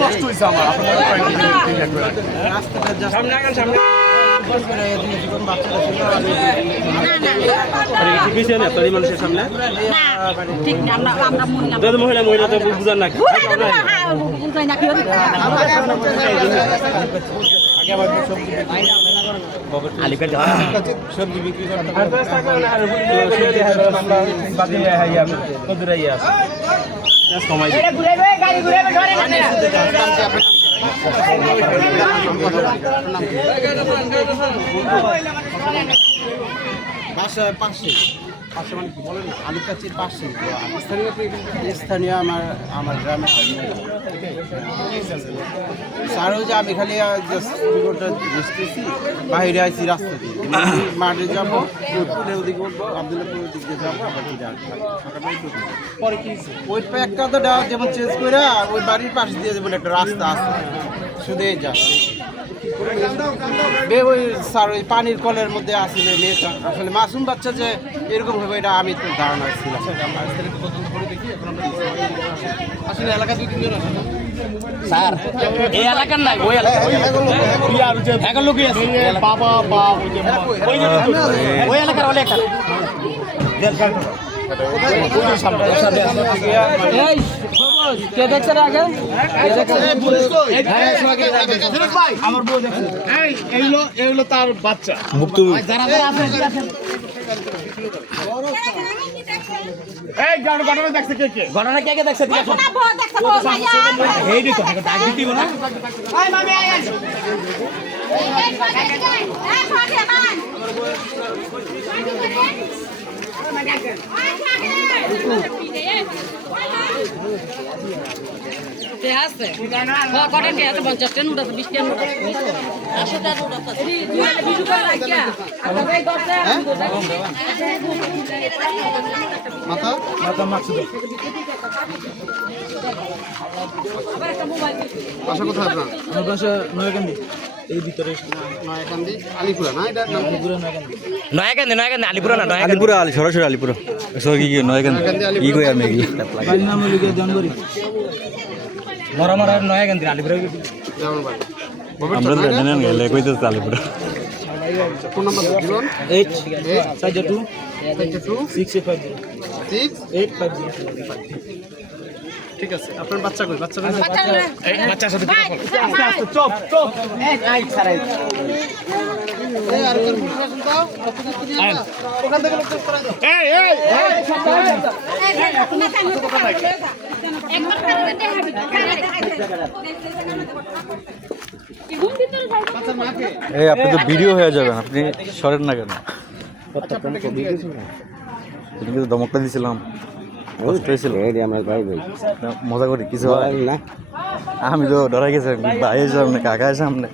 কষ্ট হয়েছে আমার সামনে মানুষের সামনে মহিলা মহিলা তো বুঝার নাকি সবজি বিক্রি কমাই পাশে মানে কি বলেন আলুকাচির পাশে স্থানীয় আমার গ্রামের স্যার ওই যে আমি খালি বুঝতেছি বাইরে আইছি রাস্তা দিয়ে মাঠে যাবো ওদিকে উঠবো আবদুল্লাপুর দিক দিয়ে যাবো আবার পরে কি ওই একটা তো যেমন চেঞ্জ করে ওই বাড়ির পাশে দিয়ে যেমন একটা রাস্তা আছে শুধু যা ওই স্যার ওই পানির কলের মধ্যে আসলে মেয়েটা আসলে মাসুম বাচ্চা যে এরকম হবে এটা আমি তো ধারণা ছিল আসলে এলাকা দুই তিনজন আছে স্যার এই এলাকার নাই ওই এলাকার লোকই আছে বাবা বা ওই এলাকার হলে একটা কে দেখছে আগে আমার বউ দেখছে এইগুলো তার বাচ্চা এই ঘটনা দেখছে কে ঘটনা কে দেখছে বাসা কোথায় আপনার? আমার বাসা নয়াকান্দি, এই ভিতরে নয়াকান্দি আলিপুরা না? এটা নয়াকান্দি আলিপুরা না, আলিপুরা সরাসরি আলিপুরা নয়াকান্দি কি কই আমি বাড়ির নাম হলো জনগরি মরামার নয়াকান্দি আলিপুরা আমরা জানেন গেলে কইতে আলিপুরা ফোন নাম্বার দিবেন 842 6850 ঠিক আছে। আপনার বাচ্চা কই? বাচ্চার সাথে চপ এই ছাড়াই এই আর কোন প্রশাসন দাও ওখান থেকে লোক করা দাও এই একবার করে দেখাবি এই আপনি তো ভিডিও হয়ে যাবেন, আপনি সরেন না কেন? কিন্তু দমকটা দিয়েছিলাম, মজা করি কিছু না, আমি তো ডরাই গেছি ভাইয়ের সামনে কাকার সামনে।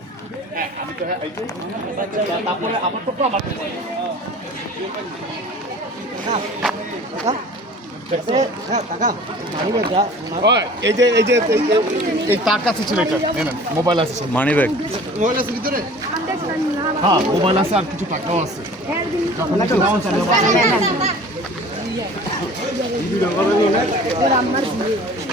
এই তার কাছে ছিল এটা মোবাইল আছে, মানি ব্যাগ মোবাইল আছে ভিতরে, হ্যাঁ মোবাইল আছে আর কিছু টাকাও আছে।